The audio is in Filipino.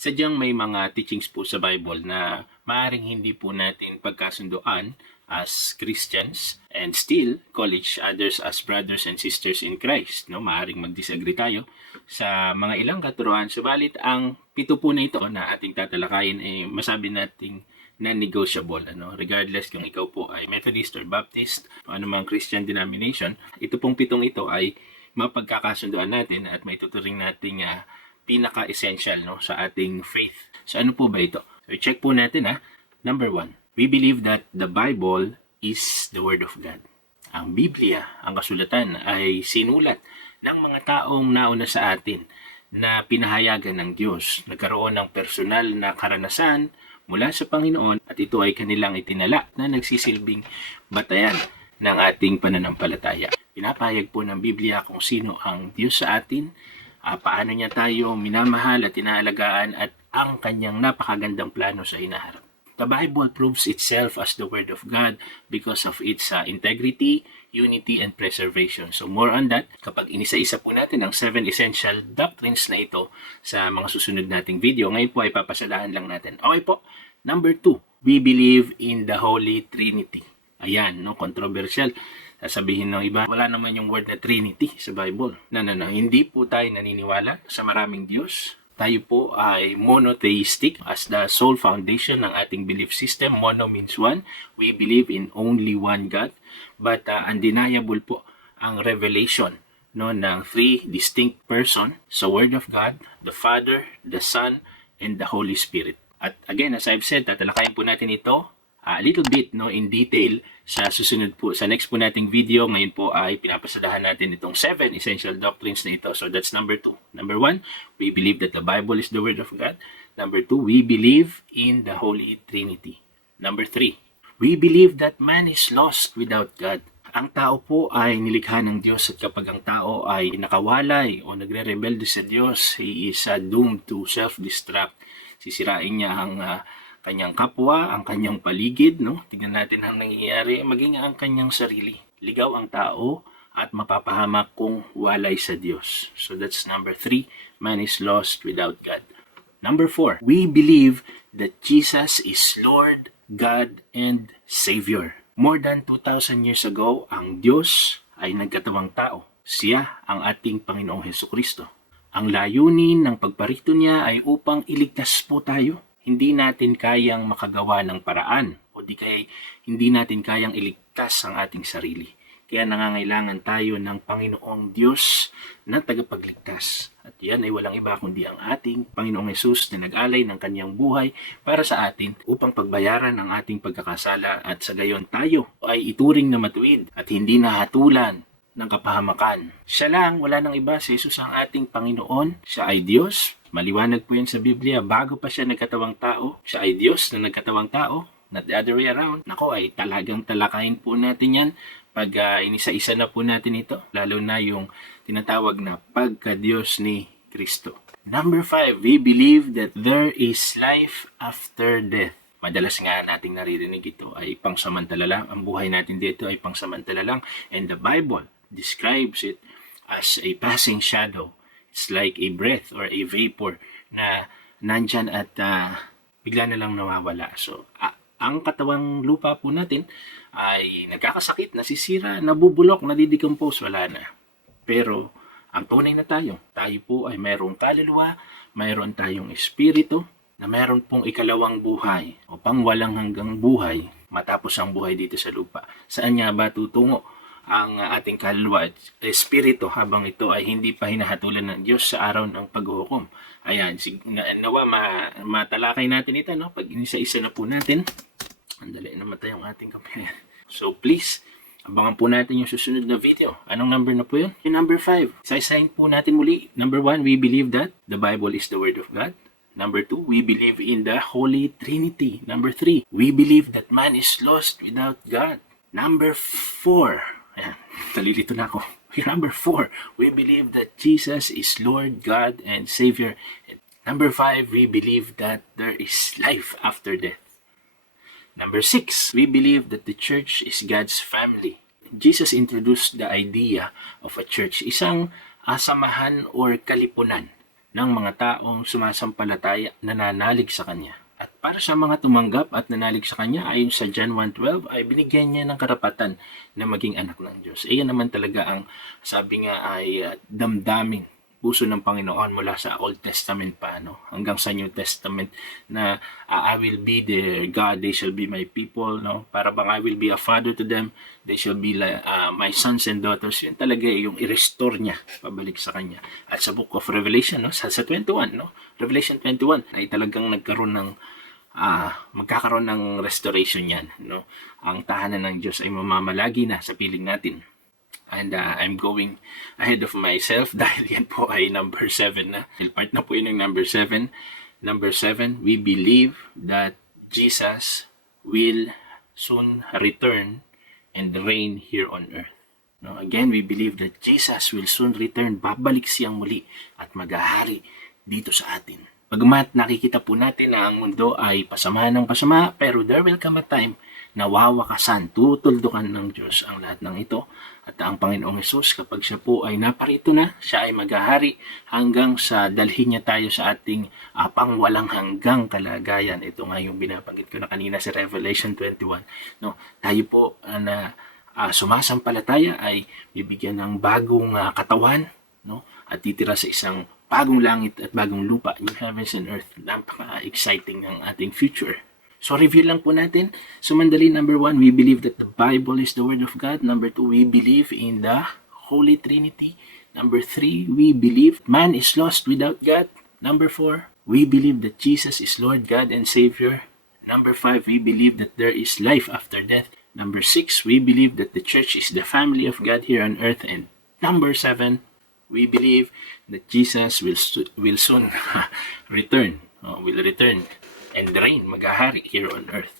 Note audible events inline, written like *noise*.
sadyang may mga teachings po sa Bible na maaring hindi po natin pagkasunduan as Christians and still call each others as brothers and sisters in Christ. No, maaring mag-disagree tayo sa mga ilang katuruan. Subalit ang pito po na ito na ating tatalakayin ay masabi nating non-negotiable. Ano? Regardless kung ikaw po ay Methodist or Baptist o anumang Christian denomination, ito pong pitong ito ay mapagkakasunduan natin at maituturing nating uh, pinaka-essential no, sa ating faith. So ano po ba ito? So check po natin ha. Number one, we believe that the Bible is the Word of God. Ang Biblia, ang kasulatan ay sinulat ng mga taong nauna sa atin na pinahayagan ng Diyos. Nagkaroon ng personal na karanasan mula sa Panginoon at ito ay kanilang itinala na nagsisilbing batayan ng ating pananampalataya. Pinapahayag po ng Biblia kung sino ang Diyos sa atin, uh, paano niya tayo minamahal at inaalagaan at ang kanyang napakagandang plano sa hinaharap. The Bible proves itself as the Word of God because of its uh, integrity, unity, and preservation. So more on that, kapag inisa-isa po natin ang seven essential doctrines na ito sa mga susunod nating video, ngayon po ay papasadahan lang natin. Okay po, number two, we believe in the Holy Trinity. Ayan, no, controversial. Sasabihin ng iba, wala naman yung word na Trinity sa Bible. No, no, no. Hindi po tayo naniniwala sa maraming Diyos. Tayo po ay monotheistic as the sole foundation ng ating belief system. Mono means one. We believe in only one God. But uh, undeniable po ang revelation no, ng three distinct person sa Word of God, the Father, the Son, and the Holy Spirit. At again, as I've said, tatalakayin po natin ito a little bit no in detail sa susunod po sa next po nating video. Ngayon po ay pinapasadahan natin itong seven essential doctrines na ito. So that's number two. Number one we believe that the Bible is the word of God. Number two we believe in the Holy Trinity. Number three we believe that man is lost without God. Ang tao po ay nilikha ng Diyos at kapag ang tao ay nakawalay o nagre-rebelde sa Diyos, he is uh, doomed to self-destruct. Sisirain niya ang uh, kanyang kapwa, ang kanyang paligid, no? Tingnan natin ang nangyayari, maging ang kanyang sarili. Ligaw ang tao at mapapahamak kung walay sa Diyos. So that's number three, man is lost without God. Number four, we believe that Jesus is Lord, God, and Savior. More than 2,000 years ago, ang Diyos ay nagkatawang tao. Siya ang ating Panginoong Heso Kristo. Ang layunin ng pagparito niya ay upang iligtas po tayo hindi natin kayang makagawa ng paraan o di kaya hindi natin kayang iligtas ang ating sarili. Kaya nangangailangan tayo ng Panginoong Diyos na tagapagligtas. At yan ay walang iba kundi ang ating Panginoong Yesus na nag-alay ng kanyang buhay para sa atin upang pagbayaran ang ating pagkakasala at sa gayon tayo ay ituring na matuwid at hindi nahatulan ng kapahamakan. Siya lang, wala nang iba, si Jesus ang ating Panginoon. Siya ay Diyos. Maliwanag po yan sa Biblia. Bago pa siya nagkatawang tao, siya ay Diyos na nagkatawang tao. Not the other way around. Nako ay talagang talakayin po natin yan pag uh, inisa-isa na po natin ito. Lalo na yung tinatawag na pagka-Diyos ni Kristo. Number five, we believe that there is life after death. Madalas nga nating naririnig ito ay pangsamantala lang. Ang buhay natin dito ay pangsamantala lang. And the Bible describes it as a passing shadow. It's like a breath or a vapor na nandyan at uh, bigla na lang nawawala. So, uh, ang katawang lupa po natin ay nagkakasakit, nasisira, nabubulok, nadidecompose, wala na. Pero, ang tunay na tayo, tayo po ay mayroong kaluluwa, mayroon tayong espiritu, na mayroon pong ikalawang buhay o pangwalang hanggang buhay matapos ang buhay dito sa lupa. Saan nga ba tutungo ang ating kaluluwa at espiritu habang ito ay hindi pa hinahatulan ng Diyos sa araw ng paghuhukom. Ayan, sig- na, nawa ma, matalakay natin ito, no? Pag inisa-isa na po natin, andali namatay ang ating kamay. *laughs* So please, abangan po natin yung susunod na video. Anong number na po yun? Yung number 5. Isa-isahin po natin muli. Number 1, we believe that the Bible is the Word of God. Number two, we believe in the Holy Trinity. Number three, we believe that man is lost without God. Number four, ayan, talilito na ako. Number four, we believe that Jesus is Lord, God, and Savior. Number five, we believe that there is life after death. Number six, we believe that the church is God's family. Jesus introduced the idea of a church, isang asamahan or kalipunan ng mga taong sumasampalataya nananalig sa Kanya. At para sa mga tumanggap at nanalig sa Kanya, ayon sa John 1.12, ay binigyan niya ng karapatan na maging anak ng Diyos. Iyan naman talaga ang sabi nga ay uh, damdaming puso ng Panginoon mula sa Old Testament pa no? Hanggang sa New Testament na uh, I will be their God they shall be my people no? Para bang I will be a father to them they shall be like, uh, my sons and daughters. Yun talaga yung i-restore niya pabalik sa kanya. At sa book of Revelation no? Sa, sa 21 no? Revelation 21 ay talagang nagkaroon ng ah magkakaroon ng restoration yan no? Ang tahanan ng Diyos ay mamamalagi na sa piling natin and uh, I'm going ahead of myself *laughs* dahil yan po ay number 7 na. Part na po yun ng number 7. Number 7, we believe that Jesus will soon return and reign here on earth. No, again, we believe that Jesus will soon return, babalik siyang muli at maghahari dito sa atin. Pagmat nakikita po natin na ang mundo ay pasama ng pasama, pero there will come a time na wawakasan, tutuldukan ng Diyos ang lahat ng ito. At ang Panginoong Yesus, kapag siya po ay naparito na, siya ay maghahari hanggang sa dalhin niya tayo sa ating uh, pangwalang hanggang kalagayan. Ito nga yung binabanggit ko na kanina sa Revelation 21. No, tayo po uh, na uh, sumasampalataya ay bibigyan ng bagong uh, katawan no? at titira sa isang bagong langit at bagong lupa, new heavens and earth. Napaka-exciting ng ating future. So, review lang po natin. So, mandali, number one, we believe that the Bible is the Word of God. Number two, we believe in the Holy Trinity. Number three, we believe man is lost without God. Number four, we believe that Jesus is Lord, God, and Savior. Number five, we believe that there is life after death. Number six, we believe that the church is the family of God here on earth. And number seven, we believe that Jesus will, will soon *laughs* return, uh, will return and reign, maghahari here on earth.